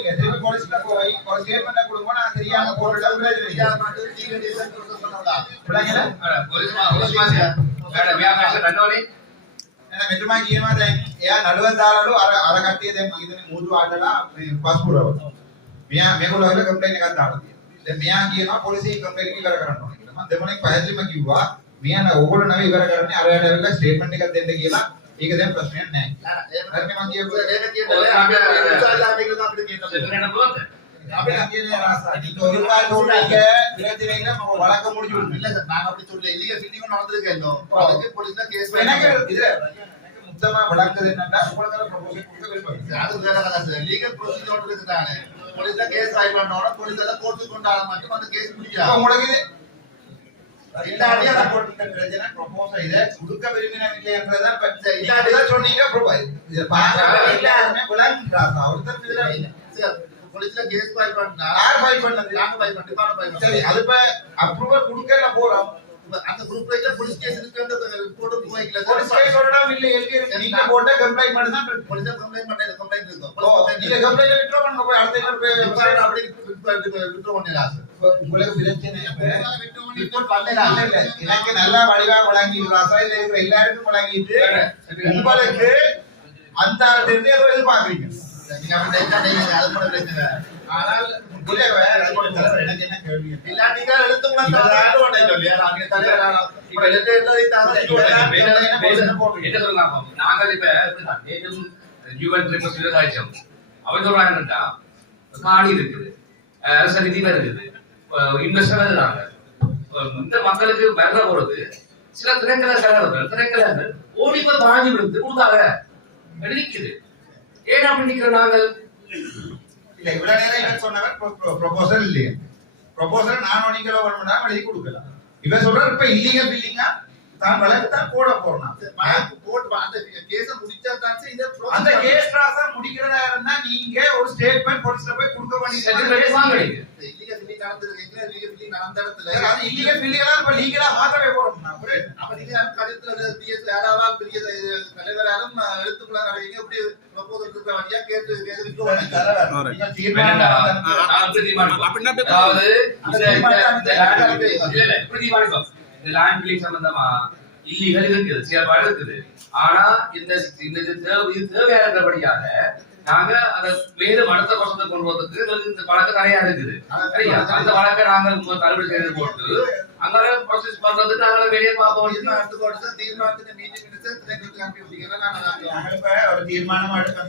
நீங்க திருப்பி போலீஸ்ல போய் ஒரு ஸ்டேட்மென்ட் கொடுங்க. நான் தெரியாம போட்டுட்டா தெரியாம மாட்டேன். நீங்க டிசைன் பண்ணனும்டா. புரியுதா? போலீஸ் மேடம் මෙයා රැඳවනේ. එන මෙතුමා කියනවා දැන් එයා නඩුවක් දාලාලු අර කට්ටිය දැන් ඉතින් මුදු ආඩලා මේ පස්පුරව. මෙයා මේගොල්ලෝ හරියට කම්ප්ලේන්ට් එකක් දාලා තියෙනවා. දැන් මෙයා කියනවා පොලිසිය කම්ප්ලේන්ට් එක ඉවර කරන්න ඕනේ කියලා. මම දෙමණෙක් පැහැදිලිම කිව්වා මෙයා න ඕගොල්ලෝ නම ඉවර කරන්නේ අරයට ඇවිල්ලා ස්ටේට්මන්ට් එකක් දෙන්න කියලා. ඒක දැන් ප්‍රශ්නයක් නැහැ. හරිනේ මම කියපුවා ඒක කියන්නේ අපි උත්සාහලා මේක අපිට කියන්න පුළුවන්. අපේ කියන්නේ රාසා ඉතෝරුපා තෝරාක විරති වෙන්න මම වලක මුඩි උන්නේ. இல்ல சார் நான் அப்படி சொல்ல இல்லீகல் ஃபில்லிங் ஒன்னு வந்திருக்கேன். அதுக்கு போலீஸ்ல கேஸ் எனக்கு இதுல முத்தமா வழக்கு என்னன்னா உங்களுக்கு ப்ரொபோசல் கொடுக்க விரும்புறேன். அது வேற கதை சார். லீகல் ப்ரொசீஜர் ஒன்று இருக்குதானே. போலீஸ்ல கேஸ் ஃபைல் பண்ணனும். போலீஸ் எல்லாம் கோர்ட்டுக்கு கொண்டாட மட்டும் அந்த கேஸ் முடியாது. உங்களுக்கு இல்லாட்டியா கோர்ட்டுக்கு பிரச்சனை ப்ரொபோசல் இத கொடுக்க விரும்பினா இல்லைன்றத பத்தி இல்லாட்டியா சொன்னீங்க ப்ரொபோசல் இது பாக்க எல்லாரும் புலன் ராசா ஒருத்தர் இதுல சார் போலீஸ்ல கேஸ் ஃபைல் பண்ணா யார் ஃபைல் பண்ணது? நாங்க ஃபைல் பண்ணி டிபார்ட்மென்ட் ஃபைல் பண்ணி. சரி அதுப்ப அப்ரூவல் கொடுக்கல போறோம். அந்த குரூப்ல இல்ல போலீஸ் கேஸ் இருக்குன்ற ரிப்போர்ட் போய்க்கல. போலீஸ் கேஸ் சொல்லலாம் இல்ல எல்கே நீங்க போட்ட கம்ப்ளைன்ட் பண்ணி தான் போலீஸ் கம்ப்ளைன்ட் பண்ணல. கம்ப்ளைன்ட் இருக்கு. நீங்க கம்ப்ளைன்ட் வித்ட்ரா பண்ண போய் அடுத்த நாள் அப்படி வித்ட்ரா பண்ணிடா சார். உங்களுக்கு பிரச்சனை ரிப்போர்ட் பண்ணல இல்ல எனக்கு நல்லா வடிவா வழங்கிடுறா சார். இதுல இருக்கிற எல்லாருக்கும் வழங்கிட்டு உங்களுக்கு அந்த ஆள்கிட்ட ஏதோ எதிர்பார்க்கறீங்க. நீங்க அப்படி டைட்டா நீங்க அது கூட பிரச்சனை. ஆனால் புரிய வேற எனக்கு என்ன கேள்வி இல்ல நீங்க எழுத்து மூலம் தான் ஓடை சொல்லியா நாங்க தலைவரா இப்ப எழுத்து என்ன சொல்லுங்க நாங்க இப்ப எப்படிதான் ஏதும் யுவன் ட்ரிப் சிலதாச்சம் அவன் சொல்றாங்கடா காடி இருக்குது அரசு வருது இன்வெஸ்டர் வருவாங்க. இந்த மக்களுக்கு வரல போறது சில திரைக்கலைஞர்கள் ஓடி போய் வாங்கி விடுத்து கொடுத்தாங்க நிக்குது. ஏன் அப்படி நிக்கிற நாங்கள் இல்ல இவ்வளவு நேரம் இவன் சொன்னவன் ப்ரொபோசல் இல்லையா? ப்ரொபோசல் நான் நீங்களோ வேணும்னா எழுதி கொடுக்கலாம். இவன் சொல்றாரு இப்ப இல்லீகல் பில்லிங்கா தான் வழக்கு தான் போட போறோம். போட்டு அந்த கேஸ முடிச்சா தான் இந்த அந்த கேஸ் ப்ராசஸ் முடிக்கிறதா இருந்தா நீங்க ஒரு ஸ்டேட்மென்ட் போலீஸ்ல போய் கொடுக்க வேண்டியது. இல்லீகல் பில்லிங் நடந்துருக்கு. இல்லீகல் பில்லிங் நடந்த இடத்துல அது இல்லீகல் பில்லிங்கா இப்ப லீகலா மாத்தவே போறோம். அப்ப நீங்க கடிதத்துல பிஎஸ் யாராவா பெரிய தலைவராலும் எழுத்துக்குள்ள நடவீங்க எப்படி ப்ரொபோசல் கொடுக்க வழியா கேட்டு விட்டு தீர்மானம் அதாவது இந்த லேண்ட் பில்லிங் சம்பந்தமா இல்லீகல் இருக்குது செயல்பாடு இருக்குது. ஆனா இந்த தேவையானபடியாக நாங்க அதை மேலும் அடுத்த வருஷத்தை கொண்டு வரதுக்கு இந்த வழக்கு நிறைய இருக்குது. அந்த வழக்கை நாங்க தள்ளுபடி செய்து போட்டு அங்க ப்ராசஸ் பண்றதுக்கு நாங்க வெளியே பார்ப்போம். அடுத்த வருஷம் தீர்மானத்துக்கு மீட்டிங் ஒரு தீர்மானம் எடுக்க